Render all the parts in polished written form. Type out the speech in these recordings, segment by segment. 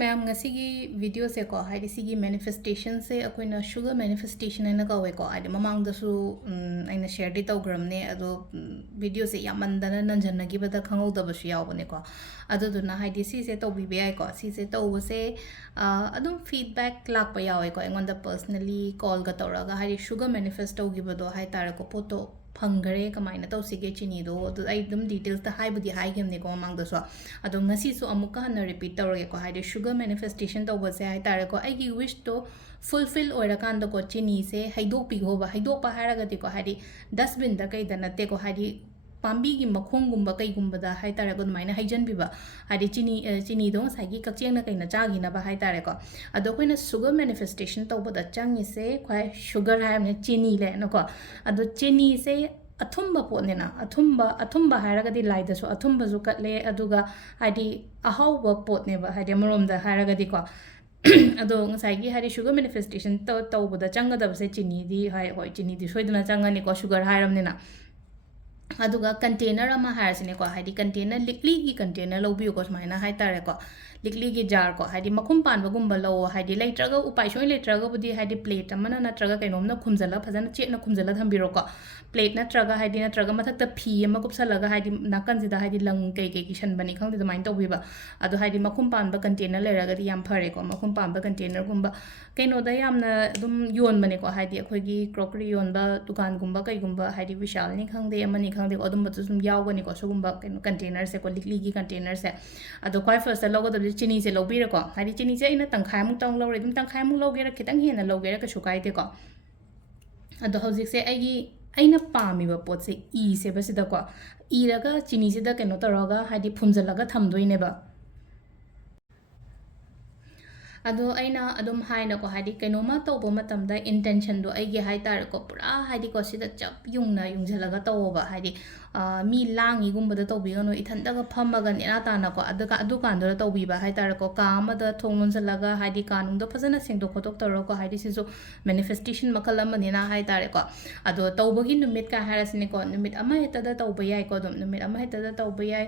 ma'am ngasi video se ko haidi sigi manifestation se akoina sugar manifestation aina kawe ko adi mamang da su aina share di tawgram ne ado video se yamandana nanjanna gi bada khangau da basu yaw bane ko ado duna haidi si se tawbi be ai ko si se taw se adum feedback lak pa yaw ko engon da personally call ga tawraga haidi sugar manifest taw gi bado hai tar ko poto phangare kamaina taw sige chini do ado ai dum details ta hai budi hai gem ne ko mamang da so ado ngasi su amuka na repeat tawrage ko haidi sugar manifestation to bose hai tare ko ai gi wish to fulfill oira kan da ko chini se haidok pi ho ba haidok pa haraga ti ko haidi dustbin da kai da na te ko haidi pambi gi makhong gumba kai gumba da hai tare ko maina haijan bi ba haidi chini do sai gi kakcheng na kai na cha gi na ba hai tare ko ado ko na sugar manifestation to ba da changi se khwai sugar ha ne chini le no ko ado chini se athumba potne na athumba haraga di lai da so athumba zu katle aduga haidi ahauba potne ba haidi marom da haraga di ko ado ngasai gi haidi sugar manifestation to ba da changa da se chini di hai hoi chini di soidana changa ni ko sugar hairam ne na aduga container ama harsine ko haidi container likli gi container lobi ko smaina hai tare ko likli gi jar ko haidi makhum pan bagum balo haidi leitraga upai shoi leitraga budi haidi plate amana natraga kainom na khumjala phajana che na khumjala thambiro ko plate natraga haidi natraga mathak ta phi ama kupsalaga haidi nakan sida haidi lang kai kai ki shan bani khangde main to biba adu haidi makhum pan ba container leraga di yam phare ko makhum pan ba container gumba kaino da yamna dum yon bane ko haidi akhoi gi crockery yon ba dukan gumba kai gumba haidi vishal ni khangde amani khangde ko dum batu sum yaw gani ko sugumba kaino container se ko likli gi container se ado kwai first logo da chini se lobira ko haidi chini se ina tangkhai mu tong lore dum tangkhai mu logera khitang hena logera ka sukai te ko ado hojik se ai aina pami ba pot se e se ba sida ko e raga chini se da kaino taraga haidi phumjalaga thamdoine ba ado aina adum haina ko hadi kainoma tawbo matamda intention do aigi haitar ko pura hadi ko sida chap yungna yungjalaga tawba hadi mi langi gumba da tawbi gano ithanda ga phamaga nena tana ko aduka adukan do tawbi ba haitar ko kama da thongun salaga hadi kanung do phajana singdo khotok taro ko hadi sisu manifestation makala manina haitar ko ado tawbagi numit ka harasni ko numit ama heta da tawba yai ko dum numit ama heta da tawba yai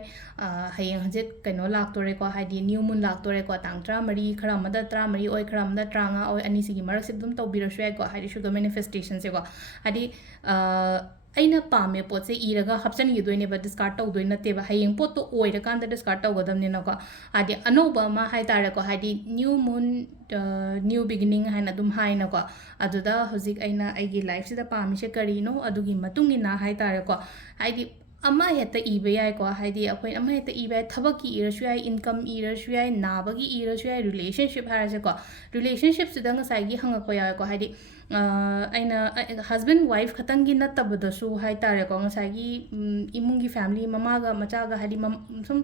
hayeng hajet kaino laktore ko hadi new moon laktore ko tangtra mari khara mada tra mari oi khram da tranga oi ani sigi marak sip dum tawbira shwe ko hadi sugar manifestation se ko hadi aina pame pot se iraga hapsan gi doine ba discard taw doina te ba hayeng pot to oi ra kan da discard taw gadam ne na ko hadi anoba ma hai tare ko hadi new moon new beginning haina dum haina ko aduda hojik aina aigi life sida pami se kari no adugi matungi na hai tare ko hadi ama heta ibe yai ko haidi akhoi ama heta ibe thabak ki ira shuai income ira shuai naba gi ira shuai relationship harase ko relationship sidang sai gi hanga ko ya ko haidi aina husband wife khatang gi natabada su hai tare ko ngasai gi imung gi family mama ga macha ga haidi sum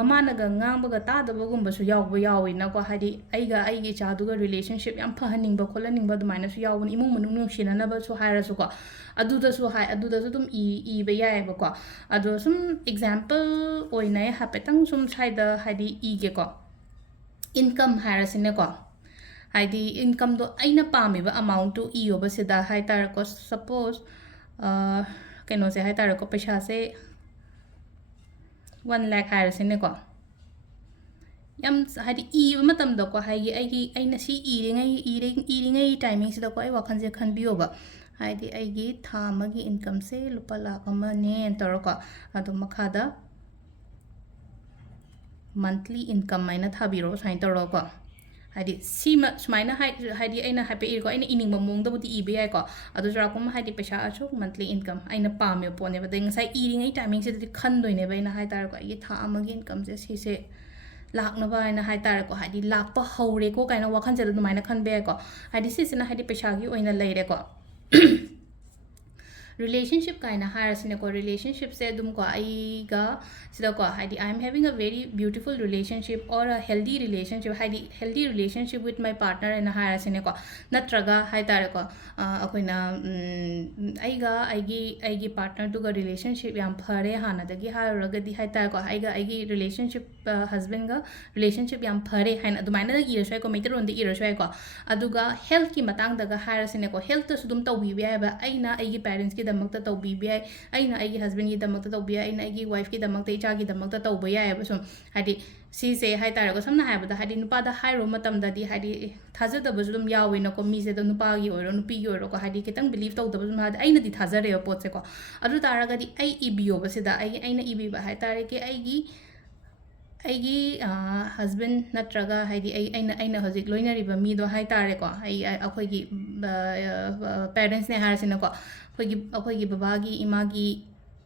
mama na ga ngang ba ga ta da ba gum ba su yaw ba yawi na ko haidi ai gi cha du ga relationship yam phahaning ba kholaning ba dumaina su yaw imung manung nu shina na ba su haira su ko aduda su hai aduda su dum i ba yai ba ko ado sum example oina hapetang sum saida haidi ige ko income harasine ko haidi income do aina pami ba amount to iyo ba sida hai tar ko suppose kaino se hai tar ko paisa se 1 lakh harasine ko yam haidi i matam do ko haigi aina si iringai timing sida ko ai wakhan je khan biyo ba haidi aigi tha magi income se lupa lakh ama ne toroko ado makhada monthly income maina thabiro sain toroko haidi sima smaina haidi aina happy ko aina ining mamong da budi ibe ai ko ado jara ko haidi paisa achu monthly income aina pame pone ba deng sai iringai timing se di khan doine ba ina hai tar ko ai tha amagi income se si se lakh na ba ina hai tar ko haidi lakh pa haure ko kaina wakhan je du maina khan be ko haidi si sina haidi paisa gi oina leire ko relationship kaina harasine ko relationship se dum ko ai ga sida ko haidi I am having a very beautiful relationship or a healthy relationship haidi healthy relationship with my partner and harasine ko natraga hai tare ko akoina aigi partner to ga relationship yam phare hana dagi haraga di hai tare ko aigi relationship husband ga relationship yam phare haina dumaina da irasoi ko meteron de irasoi ko aduga health ki matang daga harasine ko health to sudum tawi bi ba aina aigi parents ki ꯗꯃꯛꯇ ꯇꯧꯕꯤꯕ ꯌꯥꯏ ꯑꯩꯅ ꯑꯩꯒꯤ ꯍꯁꯕꯦꯟꯒꯤ ꯗꯃꯛꯇ ꯇꯧꯕ ꯌꯥꯏ ꯑꯩꯅ ꯑꯩꯒꯤ ꯋꯥꯏꯐꯀꯤ ꯗꯃꯛꯇ ꯏꯆꯥꯒꯤ ꯗꯃꯛꯇ ꯇꯧꯕ ꯌꯥꯏꯑꯕ ꯁꯨꯝ ꯍꯥꯏꯗꯤ ꯁꯤꯁꯦ ꯍꯥꯏꯇꯥꯔꯦꯀꯣ ꯁꯝꯅ ꯍꯥꯏꯔꯕꯗ ꯍꯥꯏꯗꯤ ꯅꯨꯄꯥꯗ ꯍꯥꯏꯔꯨꯕ ꯃꯇꯝꯗꯗꯤ ꯍꯥꯏꯗꯤ ꯊꯥꯖꯗꯕꯁꯨ ꯑꯗꯨꯝ ꯌꯥꯎꯋꯦꯅꯀꯣ ꯃꯤꯁꯦ ꯑꯗꯨꯝ ꯅꯨꯄꯥꯒꯤ ꯑꯣꯏꯔꯣ ꯅꯨꯄꯤꯒꯤ ꯑꯣꯏꯔꯣꯀꯣ ꯍꯥꯏꯗꯤ ꯈꯤꯇꯪ ꯕꯤꯂꯤꯞ ꯇꯧꯗꯕꯁꯨ ꯍꯥꯏꯗꯤ ꯑꯩꯅꯗꯤ ꯊꯥꯖꯔꯦꯕ ꯄꯣꯠꯁꯦꯀꯣ ꯑꯗꯨ ꯇꯥꯔꯒꯗꯤ ꯑꯩ ꯏꯕꯤꯌꯣꯕ ꯁꯤꯗ ꯑꯩꯅ ꯏꯕꯤꯕ ꯍꯥꯏꯇꯥꯔꯦꯀꯤ ꯑꯩꯒꯤ ꯍꯁꯕꯦꯟ ꯅꯠꯇ꯭ꯔꯒ ꯍꯥꯏꯗꯤ ꯑꯩꯅ ꯍꯧꯖꯤꯛ ꯂꯣꯏꯅꯔꯤꯕ ꯃꯤꯗꯣ ꯍꯥꯏꯇꯥꯔꯦꯀꯣ ꯑꯩꯈꯣꯏꯒꯤ ꯄꯦꯔꯦꯟꯁꯅꯦ ꯍꯥꯏꯔꯁꯤꯅꯀꯣ ꯑꯩꯈꯣꯏꯒꯤ ꯕꯕꯥꯒꯤ ꯏꯃꯥꯒꯤ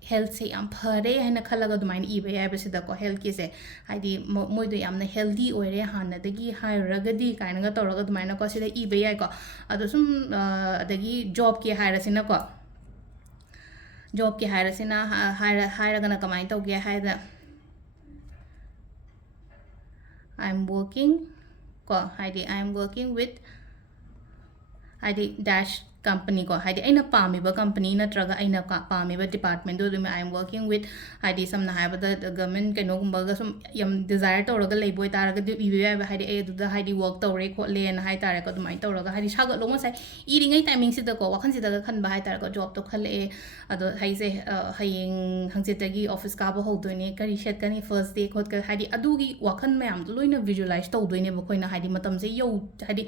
ꯍꯦꯜꯊꯁꯦ ꯌꯥꯝ ꯐꯔꯦ ꯍꯥꯏꯅ ꯈꯜꯂꯒ ꯑꯗꯨꯃꯥꯏꯅ ꯏꯕ ꯌꯥꯏꯕ ꯁꯤꯗꯀꯣ ꯍꯦꯜꯊꯀꯤꯁꯦ ꯍꯥꯏꯗꯤ ꯃꯣꯏꯗꯣ ꯌꯥꯝꯅ ꯍꯦꯜꯗꯤ ꯑꯣꯏꯔꯦ ꯍꯥꯟꯅꯗꯒꯤ ꯍꯥꯏꯔꯨꯔꯒꯗꯤ ꯀꯥꯏꯅꯒ ꯇꯧꯔꯒ ꯑꯗꯨꯃꯥꯏꯅꯀꯣ ꯁꯤꯗ ꯏꯕ ꯌꯥꯏꯀꯣ ꯑꯗꯣ ꯁꯨꯝ ꯑꯗꯒꯤ ꯖꯣꯕꯀꯤ ꯍꯥꯏꯔꯁꯤꯅꯀꯣ ꯖꯣꯕꯀꯤ ꯍꯥꯏꯔꯁꯤꯅ ꯍꯥꯏꯔꯒꯅ ꯀꯃꯥꯏꯅ ꯇꯧꯒꯦ ꯍꯥꯏꯗ I am working ko haidi I am working with haidi dash company ko haidi aina pamiba company natraga aina pamiba department do I am working with haidi samna haibada government kaino gumba ga sum yam desire tawraga leiboi taraga du ibi ba haidi ai du da haidi work tawre khotle na hai tare ko dumai tawraga haidi saga lo sai iringai timing si da ko wakhan si da khan ba hai tare ko job to khale ado haise hayeng hangsetagi office ka ba hodoine kari shet kani first day khot ka haidi adugi wakhan mayam du loina visualize tawdoine ba khoina haidi matam se yo haidi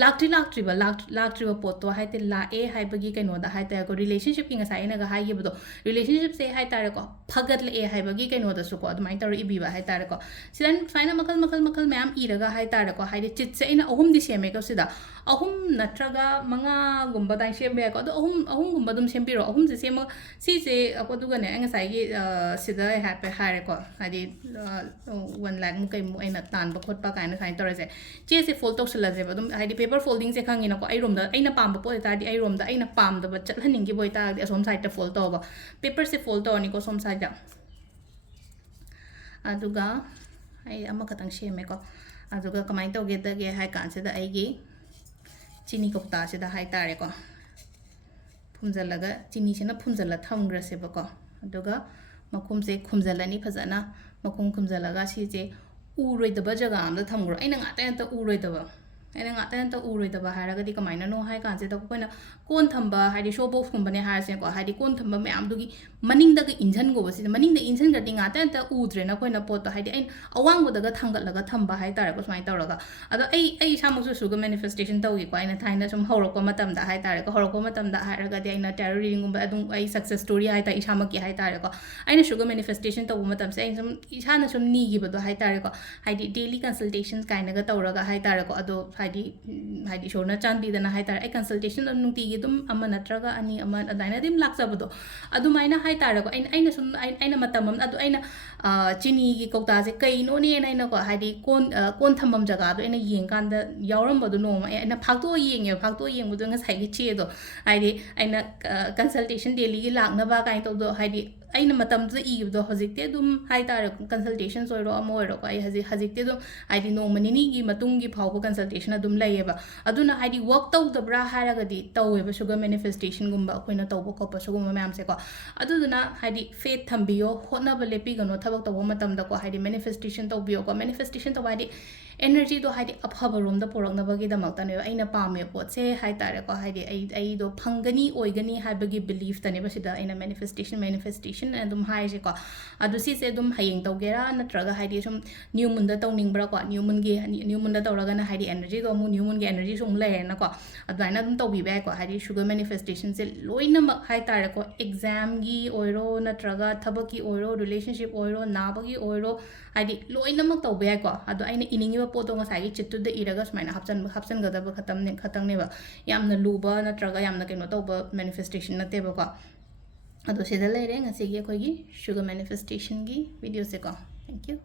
ꯂꯥꯛꯇ꯭ꯔꯤꯕ ꯄꯣꯠꯇꯣ ꯍꯥꯏꯗꯤ ꯂꯥꯛꯑꯦ ꯍꯥꯏꯕꯒꯤ ꯀꯩꯅꯣꯗ ꯍꯥꯏꯇꯥꯔꯦꯀꯣ ꯔꯤꯂꯦꯁꯟꯁꯤꯞꯀꯤ ꯉꯁꯥꯏ ꯑꯩꯅꯒ ꯍꯥꯏꯈꯤꯕꯗꯣ ꯔꯤꯂꯦꯁꯟꯁꯤꯞꯁꯦ ꯍꯥꯏꯇꯥꯔꯦꯀꯣ ꯐꯒꯠꯂꯛꯑꯦ ꯍꯥꯏꯕꯒꯤ ꯀꯩꯅꯣꯗꯁꯨꯀꯣ ꯑꯗꯨꯃꯥꯏꯅ ꯇꯧꯔ ꯏꯕꯤꯕ ꯍꯥꯏꯇꯥꯔꯦꯀꯣ ꯁꯤꯗ ꯁꯨꯃꯥꯏꯅ ꯃꯈꯜ ꯃꯌꯥꯝ ꯏꯔꯒ ꯍꯥꯏꯇꯥꯔꯦꯀꯣ ꯍꯥꯏꯗꯤ ꯆꯤꯠꯁꯦ ꯑꯩꯅ ꯑꯍꯨꯝꯗꯤ ꯁꯦꯝꯃꯦꯀꯣ ꯁꯤꯗ ꯑꯍꯨꯝ ꯅꯠꯇ꯭ꯔꯒ ꯃꯉꯥꯒꯨꯝꯕ ꯑꯗꯨꯃꯥꯏꯅ ꯁꯦꯝꯕ ꯌꯥꯏꯀꯣ ꯑꯗꯣ ꯑꯍꯨꯝꯒꯨꯝꯕ ꯑꯗꯨꯝ ꯁꯦꯝꯕꯤꯔꯣ ꯑꯍꯨꯝꯁꯦ ꯁꯦꯝꯃꯒ ꯁꯤꯁꯦ ꯑꯗꯨꯒꯅꯦ ꯑꯩ ꯉꯁꯥꯏꯒꯤ ꯁꯤꯗ ꯍꯥꯏꯐꯦꯠ ꯍꯥꯏꯔꯦꯀꯣ ꯍꯥꯏꯗꯤ 1 lakh ꯀꯩꯃꯨꯛ ꯑꯩꯅ ꯇꯥꯟꯕ ꯈꯣꯠꯄ ꯀꯥꯏꯅ ꯁꯨꯃꯥꯏꯅ ꯇꯧꯔꯁꯦ ꯆꯦꯁꯦ ꯐꯣꯜ ꯇꯧꯁꯤꯜꯂꯁꯦꯕ ꯑꯗꯨꯝ ꯍꯥꯏꯗꯤ ꯄꯦꯄꯔ ꯐꯣꯜꯗꯤꯡꯁꯦ ꯈꯪꯉꯤꯅꯀꯣ ꯑꯩꯔꯣꯝꯗ ꯑꯩꯅ ꯄꯥꯝꯕ ꯄꯣꯠ ꯑꯣꯏꯇꯥꯔꯗꯤ ꯑꯩꯔꯣꯝꯗ ꯑꯩꯅ ꯄꯥꯝꯗꯕ ꯆꯠꯍꯟꯅꯤꯡꯈꯤꯕ ꯑꯣꯏꯇꯥꯔꯗꯤ ꯑꯁꯣꯝ ꯁꯥꯏꯗꯇ ꯐꯣꯜ ꯇꯧꯕ ꯄꯦꯄꯔꯁꯦ ꯐꯣꯜ ꯇꯧꯔꯅꯤꯀꯣ ꯁꯣꯝ ꯁꯥꯏꯗꯇ ꯑꯗꯨꯒ ꯑꯩ ꯑꯃꯈꯛꯇꯪ ꯁꯦꯝꯃꯦꯀꯣ ꯑꯗꯨꯒ ꯀꯃꯥꯏꯅ ꯇꯧꯒꯦꯗꯒꯦ ꯍꯥꯏ ꯀꯥꯟꯁꯤꯗ ꯑꯩꯒꯤ ꯆꯤꯅꯤ ꯀꯧꯇꯥꯁꯤꯗ ꯍꯥꯏꯇꯥꯔꯦꯀꯣ ꯐꯨꯝꯖꯜꯂꯒ ꯆꯤꯅꯤꯁꯤꯅ ꯐꯨꯝꯖꯜꯂ ꯊꯝꯈ꯭ꯔꯁꯦꯕꯀꯣ ꯑꯗꯨꯒ ꯃꯈꯨꯝꯁꯦ ꯈꯨꯝꯖꯜꯂꯅꯤ ꯐꯖꯅ ꯃꯈꯨꯝ ꯈꯨꯝꯖꯜꯂꯒ ꯁꯤꯁꯦ ꯎꯔꯣꯏꯗꯕ ꯖꯒꯥ ꯑꯃꯗ ꯊꯝꯈ꯭ꯔꯣ ꯑꯩꯅ ꯉꯥꯛꯇ ꯎꯔꯣꯏꯗꯕ ꯍꯥꯏꯔꯒꯗꯤ ꯀꯃꯥꯏꯅꯅꯣ ꯍꯥꯏ ꯀꯥꯟꯁꯤꯗ ꯑꯩꯈꯣꯏꯅ ꯀꯣꯟ ꯊꯝꯕ ꯍꯥꯏꯗꯤ ꯁꯣ ꯕꯣꯛꯁꯀꯨꯝꯕꯅꯦ ꯍꯥꯏꯔꯁꯦꯀꯣ ꯍꯥꯏꯗꯤ ꯀꯣꯟ ꯊꯝꯕ ꯃꯌꯥꯝꯗꯨꯒꯤ ꯃꯅꯤꯡꯗꯒ ꯏꯟꯖꯟꯒꯣꯕ ꯁꯤꯗ ꯃꯅꯤꯡꯗ ꯏꯟꯖꯟꯈ꯭ꯔꯗꯤ ꯉꯥꯛꯇ ꯎꯗ꯭ꯔꯦꯅ ꯑꯩꯈꯣꯏꯅ ꯄꯣꯠꯇꯣ ꯍꯥꯏꯗꯤ ꯑꯩꯅ ꯑꯋꯥꯡꯕꯗꯒ ꯊꯥꯡꯒꯠꯂꯒ ꯊꯝꯕ ꯍꯥꯏꯇꯥꯔꯦꯀꯣ ꯁꯨꯃꯥꯏꯅ ꯇꯧꯔꯒ ꯑꯗꯣ ꯑꯩ ꯏꯁꯥꯃꯛꯁꯨ ꯁꯨꯒ ꯃꯦꯅꯤꯐꯦꯁꯇꯦꯁꯟ ꯇꯧꯏꯀꯣ ꯑꯩꯅ ꯊꯥꯏꯅ ꯁꯨꯝ ꯍꯧꯔꯛꯄ ꯃꯇꯝꯗ ꯍꯥꯏꯇꯥꯔꯦꯀꯣ ꯍꯧꯔꯛꯄ ꯃꯇꯝꯗ ꯍꯥꯏꯔꯒꯗꯤ ꯑꯩꯅ ꯇꯦꯔꯣ ꯔꯤꯗꯤꯡꯒꯨꯝꯕ ꯑꯗꯨꯝ ꯑꯩ ꯁꯛꯁꯦꯁ ꯁ꯭ꯇꯣꯔꯤ ꯍꯥꯏꯇꯥꯔꯦ ꯏꯁꯥꯃꯛꯀꯤ ꯍꯥꯏꯇꯥꯔꯦꯀꯣ ꯑꯩꯅ ꯁꯨꯒ ꯃꯦꯅꯤꯐꯦꯁꯇꯦꯁꯟ ꯇꯧꯕ ꯃꯇꯝꯁꯦ ꯑꯩꯅ ꯁꯨꯝ ꯏꯁꯥꯅ ꯁꯨꯝ ꯅꯤꯈꯤꯕꯗꯣ ꯍꯥꯏꯇꯥꯔꯦꯀꯣ ꯍꯥꯏꯗꯤ ꯗꯦꯂꯤ ꯀꯟꯁꯜꯇꯦꯁꯟ ꯀꯥꯏꯅꯒ ꯇꯧꯔꯒ ꯍꯥꯏꯇꯥꯔꯦꯀꯣ ꯑꯗꯣ ꯍꯥꯏꯗꯤ ꯏꯁꯣꯔꯅ ꯆꯥꯟꯕꯤꯗꯅ ꯍꯥꯏꯇꯥꯔꯦ ꯑꯩ ꯀꯟꯁꯜꯇꯦꯁꯟ ꯑꯗꯨꯝ ꯅꯨꯡꯇꯤꯒꯤ ꯑꯗꯨꯝ ꯑꯃ ꯅꯠꯇ꯭ꯔꯒ ꯑꯅꯤ ꯑꯃ ꯑꯗꯨꯃꯥꯏꯅ ꯑꯗꯨꯝ ꯂꯥꯛꯆꯕꯗꯣ ꯑꯗꯨꯃꯥꯏꯅ ꯍꯥꯏꯇꯥꯔꯦꯀꯣ ꯑꯩꯅ ꯁꯨꯝ ꯑꯩꯅ ꯃꯇꯝ ꯑꯃ ꯑꯗꯣ ꯑꯩꯅ ꯆꯤꯅꯤꯒꯤ ꯀꯧꯇꯥꯁꯦ ꯀꯩꯅꯣꯅꯦꯅ ꯑꯩꯅꯀꯣ ꯍꯥꯏꯗꯤ ꯀꯣꯟ ꯊꯝꯐꯝ ꯖꯒꯥꯗꯣ ꯑꯩꯅ ꯌꯦꯡꯀꯥꯟꯗ ꯌꯥꯎꯔꯝꯕꯗꯣ ꯅꯣꯡꯃ ꯑꯩꯅ ꯐꯥꯛꯇꯣꯛꯑ ꯌꯦꯡꯕꯗꯣ ꯉꯁꯥꯏꯒꯤ ꯆꯦꯗꯣ ꯍꯥꯏꯗꯤ ꯑꯩꯅ ꯀꯟꯁꯜꯇꯦꯁꯟ ꯗꯦꯂꯤꯒꯤ ꯂꯥꯛꯅꯕ ꯀꯥꯏꯅ ꯇꯧꯗꯣ ꯍꯥꯏꯗꯤ ꯑꯩꯅ ꯃꯇꯝꯗꯨꯗ ꯏꯈꯤꯕꯗꯣ ꯍꯧꯖꯤꯛꯇꯤ ꯑꯗꯨꯝ ꯍꯥꯏꯇꯥꯔꯦ ꯀꯟꯁꯜꯇꯦꯁꯟꯁ ꯑꯣꯏꯔꯣ ꯑꯃ ꯑꯣꯏꯔꯣꯀꯣ ꯑꯩ ꯍꯧꯖꯤꯛꯇꯤ ꯑꯗꯨꯝ ꯍꯥꯏꯗꯤ ꯅꯣꯡꯃ ꯅꯤꯅꯤꯒꯤ ꯃꯇꯨꯡꯒꯤ ꯐꯥꯎꯕ ꯀꯟꯁꯜꯇꯦꯁꯟ ꯑꯗꯨꯝ ꯂꯩꯌꯦꯕ ꯑꯗꯨꯅ ꯍꯥꯏꯗꯤ ꯋꯔꯛ ꯇꯧꯗꯕ꯭ꯔꯥ ꯍꯥꯏꯔꯒꯗꯤ ꯇꯧꯋꯦꯕ ꯁꯨꯒꯔ ꯃꯦꯅꯤꯐꯦꯁꯇꯦꯁꯟꯒꯨꯝꯕ ꯑꯩꯈꯣꯏꯅ ꯇꯧꯕ ꯈꯣꯠꯄ ꯁꯤꯒꯨꯝꯕ ꯃꯌꯥꯝꯁꯦꯀꯣ ꯑꯗꯨꯗꯨꯅ ꯍꯥꯏꯗꯤ ꯐꯦꯠ ꯊꯝꯕꯤꯌꯣ ꯍꯣꯠꯅꯕ ꯂꯦꯞꯄꯤꯒꯅꯣ ꯊꯕꯛ ꯇꯧꯕ ꯃꯇꯝꯗꯀꯣ ꯍꯥꯏꯗꯤ ꯃꯦꯅꯤꯐꯦꯁꯇꯦꯁꯟ ꯇꯧꯕꯤꯌꯣꯀꯣ ꯃꯦꯅꯤꯐꯦꯁꯇꯦꯁꯟ ꯇꯧꯕ ꯍꯥꯏꯗꯤ एनर्जी हाई अफबरोम पुरक्नबगीदमक्तने अꯩꯅ पामे पोटसे हाइतारेको हाइदि अइदो फंगनी ओइगनी हाइबगी बिलीफ तनेबा सिदा अइना मैनिफेस्टेशन अदुम हाइजेको अदु सिसे अदुम हयेंग तौगेरा नत्रगा हाइदि सुम न्यू मून द तौनिंगब्रा को न्यू मून द तौरगना हाइदि एनर्जी दो न्यू मून गे एनर्जी सुम लेरेनको अदुइना अदुम तौबिबायको हाइदि शुगर मैनिफेस्टेशन से लोइनमक हाइतारेको एग्जाम गी ओइरो नत्रगा थबकी ओइरो रिलेशनशिप ओइरो नाबगी ओइरो हाइदि लोइनमक तौबियायको अदु अइना इनिंगिबा पोतो ngसाई चित्तुद इरगा सुमाइना हापचनगदब खतंगनेबा यामना लुबा नत्रगा यामना केनो तौबा मैनिफेस्टेशन नतेबको अदो सिदा लेरे ngasiगी अखोगी शुगर मैनिफेस्टेशन गी वीडियो से को थैंक यू